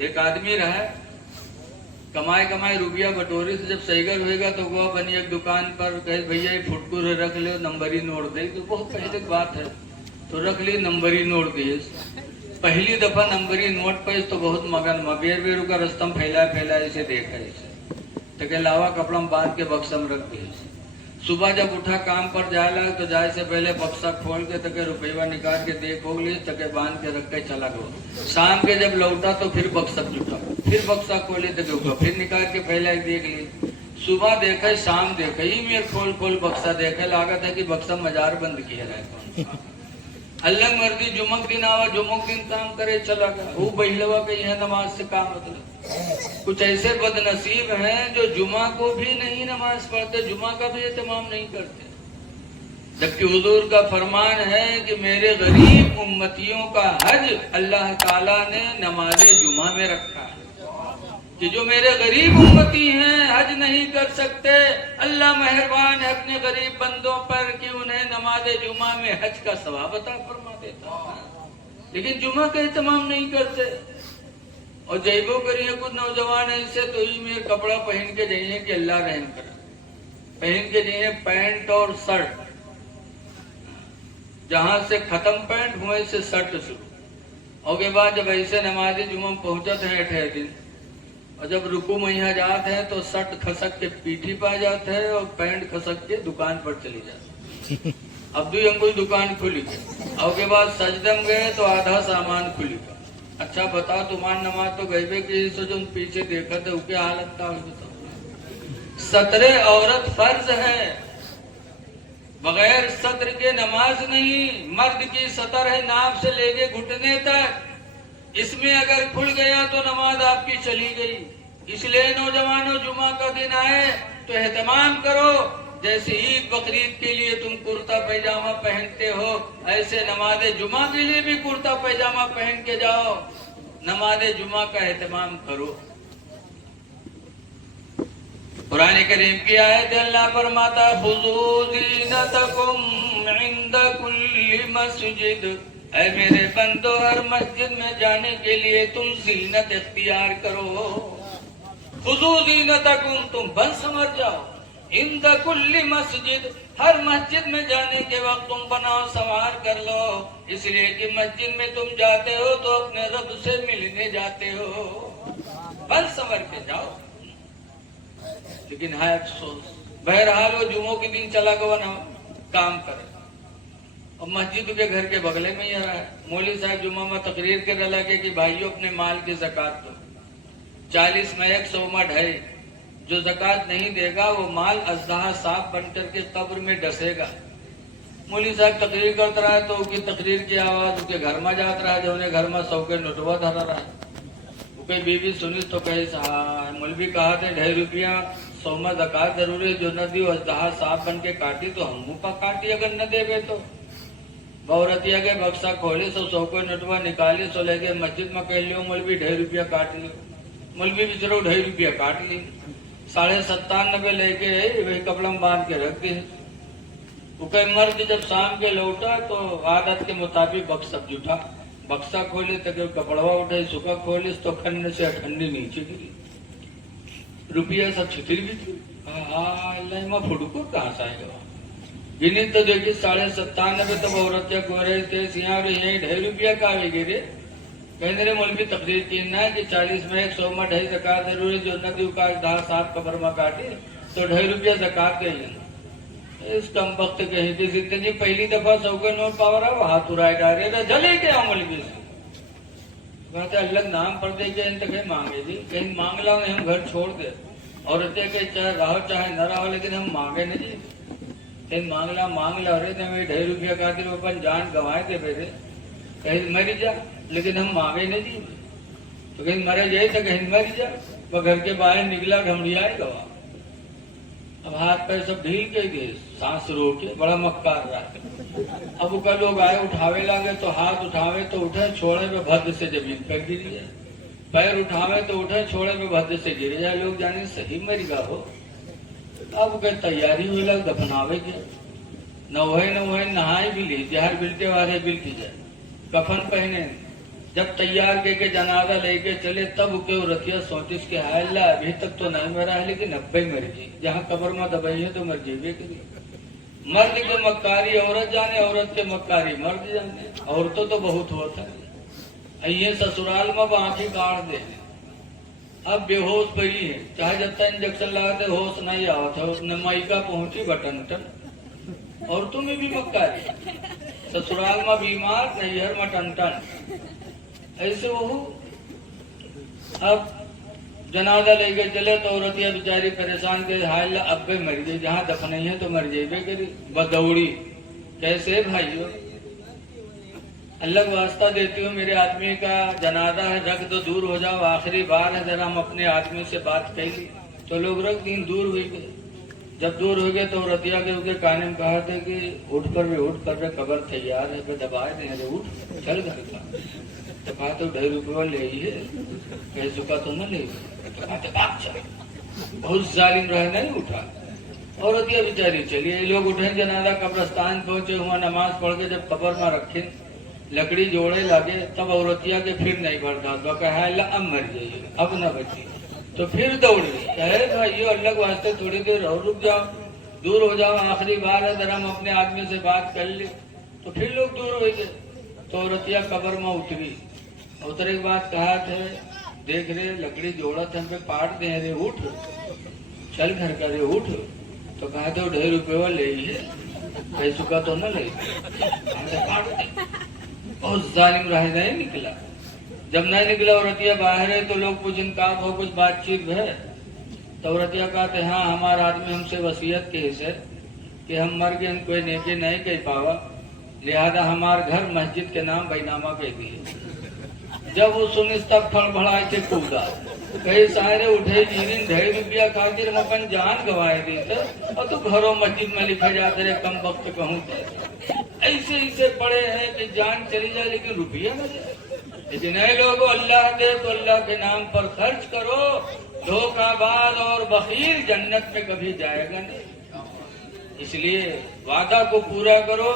एक आदमी रहा, कमाए कमाए रुपया बटोरे से जब सहीगर होएगा तो वह बनी एक दुकान पर कहे भैया ये फुटकुर रख ले, नंबरी नोट दे। तो बहुत पहले की बात है, तो रख ली नंबरी नोट दिए। पहली दफा नंबरी नोट पे तो बहुत मगन बेर बेर का रस्तम फैला फैला ऐसे देखा ऐसे, तो के लावा कपड़ा में बांध के बक्सा में रख दिए। सुबह जब उठा काम पर जाए तो जाए से पहले बक्सा खोल के तके रुपया निकाल के देख हो ली, तके बांध के रख के चला गया। शाम के जब लौटा तो फिर बक्सा जुटा, फिर बक्सा खोले तके ऊपर फिर निकाल के पहले देख ली। सुबह देखे शाम देखे ही मेरे खोल खोल बक्सा देखे, लागत है कि बक्सा मजार बंद किया रहा। अल्लाह मर्दी जुमक दिन आवा, जुमक दिन काम करे चला गया। वो बहिलवा के यह नमाज से काम मतलब। कुछ ऐसे बदनसीब हैं जो जुमा को भी नहीं नमाज पढ़ते, जुमा का भी एहतमाम नहीं करते, जबकि हुजूर का फरमान है कि मेरे गरीब उम्मतियों का हज अल्लाह ताला ने नमाज़े जुमा में रखा है, कि जो मेरे गरीब उम्मती हैं हज नहीं कर सकते, अल्लाह मेहरबान है अपने गरीब बंदों पर कि उन्हें नमाज़े जुमा में हज का सवाब अता फरमा देता है। लेकिन जुमा का एहतमाम नहीं करते। और जैबो करिए कुछ नौजवान ऐसे तो ही मेरे कपड़ा पहन के जाइए कि अल्लाह रहम करे, पहन के जाइए पैंट और शर्ट, जहां से खत्म पैंट हुए से शर्ट शुरू। और के बाद जब ऐसे नमाज़े जुमा पहुंचते हैं 8 दिन, और जब रुकू मैया जाते हैं तो शर्ट खसक के पीठी पा जाते हैं और पैंट खसक के दुकान पर चली जाती। अब 2 अंगुल दुकान खुली, और के बाद सजदम गए तो आधा सामान खुली। अच्छा बताओ तुम्हारी नमाज तो गईबे की सो जो पीछे देखा थे उसके हालत का सतरे औरत फर्ज है, बगैर सत्र के नमाज नहीं। मर्द की सतर है नाभ से लेके घुटने तक, इसमें अगर खुल गया तो नमाज आपकी चली गई। इसलिए नौजवानों जुमा का दिन आए तो एहतमाम करो, जैसे ईद बकरीद के लिए तुम कुर्ता पैजामा पहनते हो, ऐसे नमाज़े जुमा के लिए भी कुर्ता पैजामा पहन के जाओ, नमाज़े जुमा का एहतमाम करो। कुरान करीम की आयत अल्लाह फरमाता खुज़ू ज़ीनतकुम इंद कुल्ली मस्जिद, ऐ मेरे बंदो हर मस्जिद में जाने के लिए तुम ज़ीनत इख्तियार करो। खुज़ू ज़ीनतकुम, तुम बन समझ जाओ, इंद कुल्ली मस्जिद, हर मस्जिद में जाने के वक्त तुम बनाओ सवार कर लो, इसलिए कि मस्जिद में तुम जाते हो तो अपने रब से मिलने जाते हो, बन समझ के जाओ। लेकिन है अफसोस, बहरहाल वो जुमों के दिन चला गया ना काम करे, और मस्जिद के घर के बगले में ही रहा है। मौलवी साहब जुम्मा में तकरीर कर लगे कि भाइयों अपने माल की ज़कात दो, 40 में 100 में 2.5, जो ज़कात नहीं देगा वो माल अज़हा साफ बनकर के कब्र में डसेगा। मौलवी साहब तकरीर करता रहा तो उसकी तकरीर की आवाज उसके घर में जाता रहा, जो उन्हें घर में 100 के नोटवा धरा रहा। उसकी बीवी सुनी तो कहे साहब मौलवी कहा थे 2.5 रुपया 100 में ज़कात जरूरी, जो न दी अज़हा साफ बन के काटी तो हम मुँह पर काटी, अगर न देवे तो। बहुरतिया के बक्सा खोले 100 के नोटवा निकाले, सो ले गए मस्जिद में कह लियो मौलवी 2.5 रुपया काट लियो। मौलवी भी चलो 2.5 रुपया काट ली, 97.5 लेके वही कपड़ा में बांध के रख दिए। मर्द जब शाम के लौटा तो आदत के मुताबिक बक्सा जुटा, बक्सा खोले तक कपड़वा उठे, सुखा खोले तो खन्ने से ठंडी नीचे गिरी, रुपया सब छितिर भी थी। फुटको कहाँ से आएगा, गिनी तो देखिए 97.5 तो औरत गोरे थे, सियार यही 2.5 रुपया का आवेगी रे। कहने रे मौलवी तकरीर की ना कि 40 में 100 में 2.5 ज़कात जरूरी, जो नदी का दाह साफ कब्र में काटे तो 2.5 रुपया ज़कात कही। इस कम वक्त कही थी जिंदगी पहली दफा 100 के नोट पावर आओ हाथ उड़ाए डाले जले के मौलवी से कहते अल्लाह नाम पर दे के कहीं मांगे जी, कहीं मांग ला हम घर छोड़ दे, औरतें के चाहे रहो चाहे न रहो, लेकिन हम मांगे नहीं जी, कहीं मांग ला अरे 2.5 रुपया का अपन जान गंवाए थे बेटे, कहीं मरी जा, लेकिन हम मांगे नहीं जी। तो कहीं मरे जाए तो कहीं मर जा। वह घर के बाहर निकला घमड़ियाए गवा, अब हाथ पैर सब ढील के गए, सांस रोके, बड़ा मक्कार रहा। अब का लोग आए उठावे लागे तो हाथ उठावे तो उठे, छोड़े पे भद्र से जमीन पर गिर जाए, पैर उठावे तो उठे, छोड़े पे भद्र से गिर जाए, लोग जाने सही मर गा हो। अब के तैयारी हुई लग दफनावे के, न वही नहाई भी ली, जहर बिलते वाले बिल की जाए, कफन पहने, जब तैयार के जनाजा लेके चले तब के रतिया सोचिस के हाल अभी तक तो नहीं मरा है, लेकिन 90 मर जी। जहाँ कब्र में दबाई है तो मर जीवे करी। मर्द के मक्कारी औरत जाने, औरत के मक्कारी मर्द जाने। औरतों तो बहुत होता है। ये ससुराल में आंखी काट दे, अब बेहोश पड़ी है, चाहे जब तक इंजेक्शन लगाते होश नहीं आवत है। उसने माइका पहुंची बटन टन। औरतों में भी मक्कारी, ससुराल में बीमार, नैहर में टन टन। ऐसे वो अब जनाजा लेके चले तो औरतिया बेचारी परेशान के हाल अब भी मर गई। जहाँ दफन है तो मर जेबे करी। बदौड़ी कैसे भाइयों, अल्लाह वास्ता देती हूँ, मेरे आदमी का जनाजा है, रख दो, दूर हो जाओ, आखिरी बार है, जरा हम अपने आदमी से बात कर ली। तो लोग रख दिन दूर हुई गए। जब दूर हो गए तो रतिया के काने में कहा था कि उठ कर रे, कब्र तैयार है, पे दबाए दे रे, उठ चल घर का। तो कहा तो 2.5 रुपये ले ही है, कह चुका तो न ले। तो कहा भाग चल, बहुत जालिम रहे, नहीं उठा। और रतिया बेचारी चलिए, लोग उठे, जनाजा कब्रस्तान पहुंचे, हुआ नमाज पढ़ के जब कब्र में रखे, लकड़ी जोड़े लगे, तब औरतिया के फिर नहीं बढ़ता। तो कहा अब मर जाइए, अब न बची। तो फिर दौड़ी, कहे भाइयों अल्लाह के वास्ते थोड़ी देर और रुक जाओ, दूर हो जाओ, आखिरी बार है, जरा हम अपने आदमी से बात कर ले। तो फिर लोग दूर हो गए। तो औरतिया कब्र में उतरी। उतरे के बाद कहा थे, देख रहे लकड़ी जोड़ा थे, हम पे पाट दे रे, उठ चल घर का रे, उठ। तो कहा था 2.5 रुपये ले ही है, कह चुका तो न ले, पाट दे। बहुत जालिम रहे, नहीं निकला। जब नहीं निकला औरतिया बाहर है तो लोग पूछें का हो, कुछ बातचीत है। तो औरतिया कहते हाँ, हमारा आदमी हमसे वसीयत के हिस्से कि हम मर गए, कोई नेकी नहीं कह पावा, लिहाजा हमारे घर मस्जिद के नाम बैनामा कह दिए। जब वो सुनी तब फड़फड़ाए थे कूदा, कई सारे उठे, 2.5 रुपया खातिर हम अपन जान गवाए दी थे, और तू घरों मस्जिद में लिखे जाते रहे, कम वक्त कहूँ ऐसे ऐसे पड़े हैं कि जान चली जाए लेकिन रुपया न जाए। लेकिन ऐ लोगों, अल्लाह दे तो अल्लाह के नाम पर खर्च करो, धोखाबाज और बखीर जन्नत में कभी जाएगा नहीं। इसलिए वादा को पूरा करो,